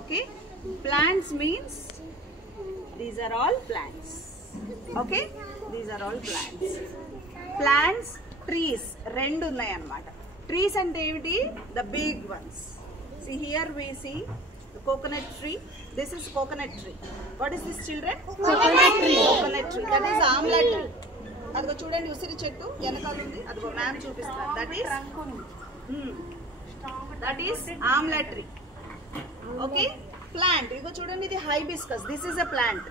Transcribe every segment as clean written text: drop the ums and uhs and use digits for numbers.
Okay, plants means these are all plants. Okay, these are all plants. Plants, trees rendu unnai annamata. Trees ante eviti? The big ones. See, here we see the coconut tree. This is coconut tree. What is this, children? Coconut tree. Coconut tree. That is amla tree. అదిగో చూడండి ఉసిరి చెట్టు వెనకాల ఉంది. అదిగో ma'am చూపిస్తారు. That is Amla tree. Okay, plant ఇదిగో చూడండి, ఇది hibiscus. This is a plant,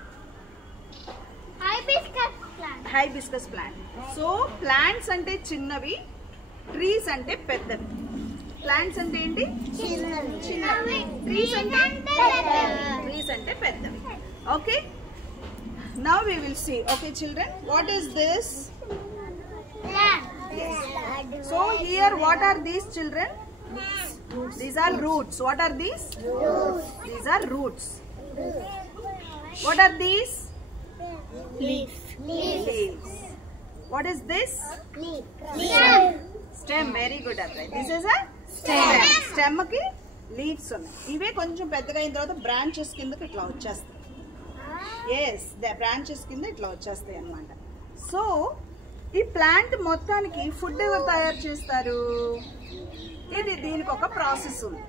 hibiscus plant. So plants అంటే చిన్నవి, ట్రీస్ అంటే పెద్దవి. ప్లాంట్స్ అంటే ఏంటి? చిన్నవి. ట్రీస్ అంటే పెద్దవి. Okay, now we will see. Okay children, what is this? Plant. Yes. So here what are these, children? These are roots. What are these? Roots. These are roots. What are these? Leaves. Leaves. What is this? Stem. Stem. Very good, Abhay. This is a stem. Stem ki leaves unnai. Ive koncham peddaga ayin tarvata branches kindaki itla vachestayi. Yes, the branches కింద ఇట్లా వచ్చేస్తాయి అన్నమాట. So ఈ plant మొత్తానికి food ఎవరు తయారు చేస్తారు? ఇది దీనికి ఒక ప్రాసెస్ ఉంది.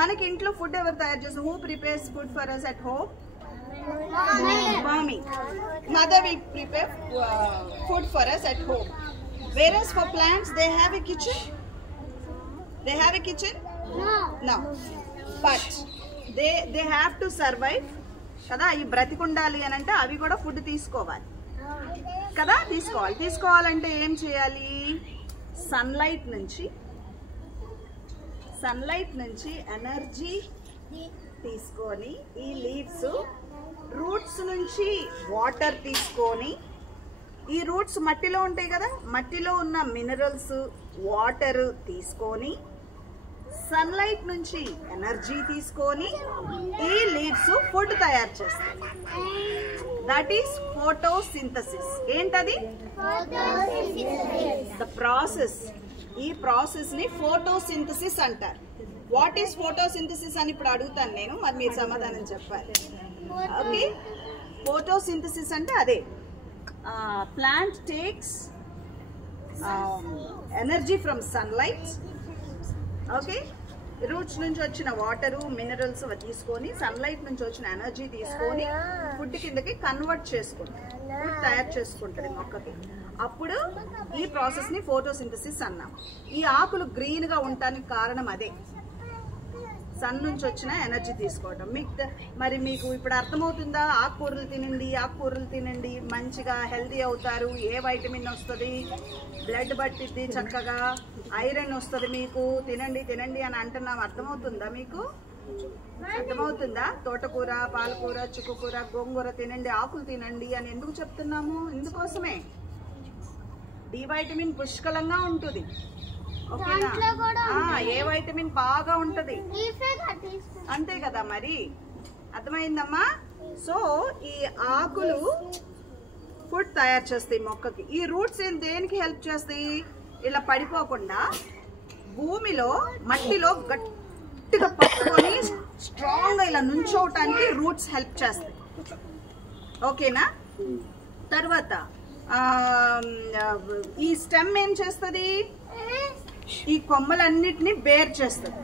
మనకి ఇంట్లో ఫుడ్ ఎవరు తయారు చేస్తారు? Who prepares food for us at home? Mommy. Mother will prepare food for us at home. Whereas for plants, they have a kitchen? They have a kitchen? No. But they have to survive కదా. అవి బ్రతికుండాలి అని అంటే అవి కూడా food తీసుకోవాలి కదా. తీసుకోవాలంటే ఏం చేయాలి? సన్లైట్ నుంచి ఎనర్జీ తీసుకొని, ఈ లీవ్స్ రూట్స్ నుంచి వాటర్ తీసుకొని, ఈ రూట్స్ మట్టిలో ఉంటాయి కదా, మట్టిలో ఉన్న మినరల్స్ వాటర్ తీసుకొని, సన్లైట్ నుంచి ఎనర్జీ తీసుకొని ఈ లీవ్స్ ఫుడ్ తయారు చేస్తాయి. That is photosynthesis. ఏంటది? The process. ఈ ప్రాసెస్ ని ఫోటోసింథసిస్ అంటారు. వాట్ ఈస్ ఫోటోసింథసిస్ అని ఇప్పుడు అడుగుతాను నేను, మరి మీరు సమాధానం చెప్పాలి. ఓకే, ఫోటోసింథసిస్ అంటే అదే. Plant takes energy from sunlight. Okay, roots నుంచి వచ్చిన వాటరు మినరల్స్ తీసుకొని, సన్లైట్ నుంచి వచ్చిన ఎనర్జీ తీసుకొని ఫుడ్ కిందకి కన్వర్ట్ చేసుకుంటారు, ఫుడ్ తయారు చేసుకుంటుంది మొక్కకి. అప్పుడు ఈ ప్రాసెస్ ని ఫోటోసింథసిస్ అన్నాం. ఈ ఆకులు గ్రీన్ గా ఉండటానికి కారణం అదే, సన్ నుంచి వచ్చిన ఎనర్జీ తీసుకోవటం. మరి మీకు ఇప్పుడు అర్థమవుతుందా? ఆకుకూరలు తినండి, మంచిగా హెల్తీ అవుతారు. ఏ వైటమిన్ వస్తుంది? బ్లడ్ పట్టిద్ది, చక్కగా ఐరన్ వస్తుంది మీకు. తినండి అని అంటున్నాం. అర్థమవుతుందా మీకు? అర్థమవుతుందా? తోటకూర, పాలకూర, చుక్కకూర, గోంగూర తినండి, ఆకులు తినండి అని ఎందుకు చెప్తున్నాము? ఇందుకోసమే. డి వైటమిన్ పుష్కలంగా ఉంటుంది. ఓకేనా? ఏ వైటమిన్ బాగా ఉంటది, అంతే కదా మరి. అర్థమైందమ్మా? సో ఈ ఆకులు ఫుడ్ తయారు చేస్తాయి మొక్కకి. ఈ రూట్స్ దేనికి హెల్ప్ చేస్తాయి? ఇలా పడిపోకుండా భూమిలో మట్టిలో గట్టిగా పట్టుకొని స్ట్రాంగ్ గా ఇలా నుంచోవటానికి రూట్స్ హెల్ప్ చేస్తాయి. ఓకేనా? తర్వాత ఈ స్టెమ్ ఏం చేస్తుంది? ఈ కొమ్మలన్నిటిని బేర్ చేస్తుంది,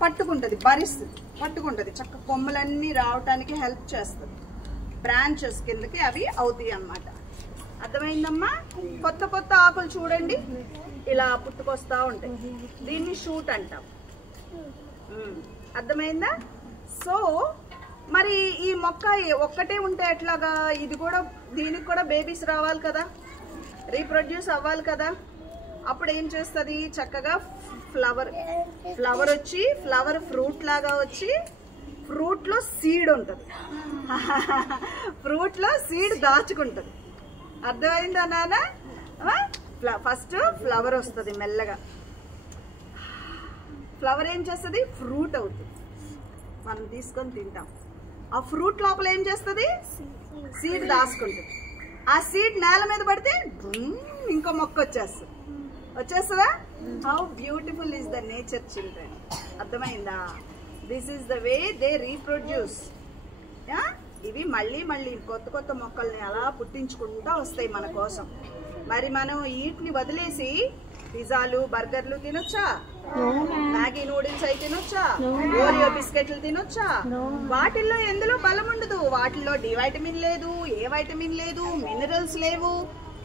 పట్టుకుంటది, పట్టుకుంటది. చక్క కొమ్మలన్నీ రావటానికి హెల్ప్ చేస్తుంది. బ్రాంచెస్ కిందకి అవి అవుతాయి అన్నమాట. అర్థమైందమ్మా? కొత్త ఆకులు చూడండి ఇలా పుట్టుకొస్తా ఉంటాయి. దీన్ని షూట్ అంటాం. అర్థమైందా? సో మరి ఈ మొక్క ఒక్కటే ఉంటే ఎట్లాగా? ఇది కూడా, దీనికి కూడా బేబీస్ రావాలి కదా, రీప్రొడ్యూస్ అవ్వాలి కదా. అప్పుడు ఏం చేస్తుంది? చక్కగా ఫ్లవర్ వచ్చి, ఫ్లవర్ ఫ్రూట్ లాగా వచ్చి, ఫ్రూట్ లో సీడ్ ఉంటుంది. ఫ్రూట్ లో సీడ్ దాచుకుంటుంది. అర్థమైందా నాన్న? ఫస్ట్ ఫ్లవర్ వస్తుంది మెల్లగా. ఫ్లవర్ ఏం చేస్తుంది? ఫ్రూట్ అవుతుంది, మనం తీసుకొని తింటాం. ఆ ఫ్రూట్ లోపల ఏం చేస్తుంది? సీడ్ దాచుకుంటుంది. ఆ సీడ్ నేల మీద పడితే ఇంకో మొక్క వచ్చేస్తుందా? How beautiful is the nature children. అర్థమైందా? This is the way they reproduce. ఇవి మళ్ళీ మళ్ళీ కొత్త కొత్త మొక్కల్ని అలా పుట్టించుకుంటూ వస్తాయి మన కోసం. మరి మనం వీటిని వదిలేసి పిజ్జాలు బర్గర్లు తినొచ్చా? మ్యాగీ నూడిల్స్ అయి తినొచ్చా? ఓరియో బిస్కెట్లు తినొచ్చా? వాటిల్లో ఎందులో బలం ఉండదు. వాటిల్లో డి వైటమిన్ లేదు, ఏ వైటమిన్ లేదు, మినరల్స్ లేవు,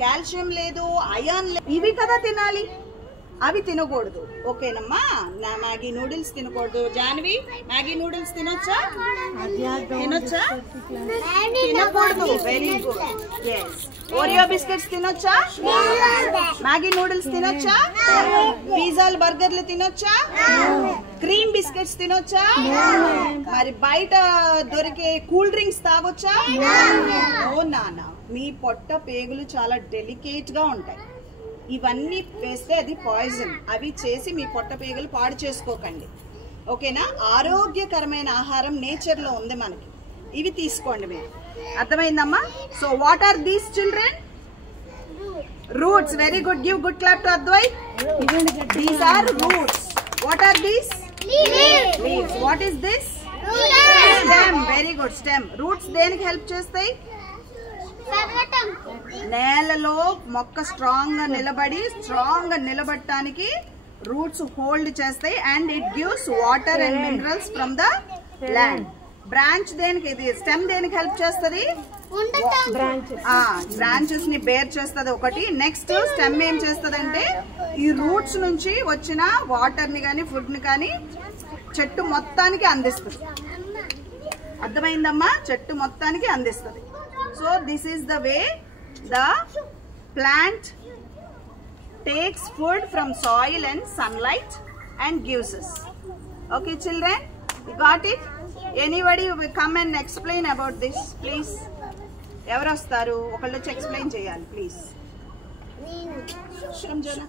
కాల్షియం లేదు, అయాన్ లేదు. ఇవి కదా తినాలి, అవి తినకూడదు. ఓకేనమ్మా? నా మ్యాగీ నూడిల్స్ తినకూడదు. జాన్వి మ్యాగీ నూడిల్స్ తినొచ్చా? తినొచ్చా? తినకూడదు. Very good. Yes. Oreo biscuits తినొచ్చా? మ్యాగీ నూడిల్స్ తినొచ్చా? పిజ్జాలు బర్గర్లు తినొచ్చా? క్రీమ్ బిస్కెట్స్ తినొచ్చా? మరి బయట దొరికే కూల్ డ్రింక్స్ తాగొచ్చా? ఓ నాన్న, మీ పొట్ట పేగులు చాలా డెలికేట్ గా ఉంటాయి. ఇవన్నీ వేస్తే అది పాయిజన్. అవి చేసి మీ పొట్ట పేగులు పాడు చేసుకోకండి. ఓకేనా? ఆరోగ్యకరమైన ఆహారం నేచర్ లో ఉంది మనకి. ఇవి తీసుకోండి మీరు. అర్థమైందమ్మా? So what are these children? Roots. Very good. Give good clap to Advait. These are roots. What are these? Leaves. What is this? Stem. Very good. Stem. Roots దేనికి హెల్ప్ చేస్తాయి? నేలలో మొక్క స్ట్రాంగ్ గా నిలబడటానికి రూట్స్ హోల్డ్ చేస్తాయి. And it gives water and minerals from the land. Branch దేనికి? ఇది stem దేనికి హెల్ప్ చేస్తుంది? బ్రాంచెస్ ని బేర్ చేస్తుంది ఒకటి. నెక్స్ట్ స్టెమ్ ఏం చేస్తుంది అంటే ఈ రూట్స్ నుంచి వచ్చిన వాటర్ ని కానీ ఫుడ్ ని కానీ చెట్టు మొత్తానికి అందిస్తుంది. అర్థమైందమ్మా? చెట్టు మొత్తానికి అందిస్తుంది. So this is the way the plant takes food from soil and sunlight and gives us. Okay children, you got it? Anybody will come and explain about this, please? Evaru vastaru? Okallu explain cheyali, please. Shamjana.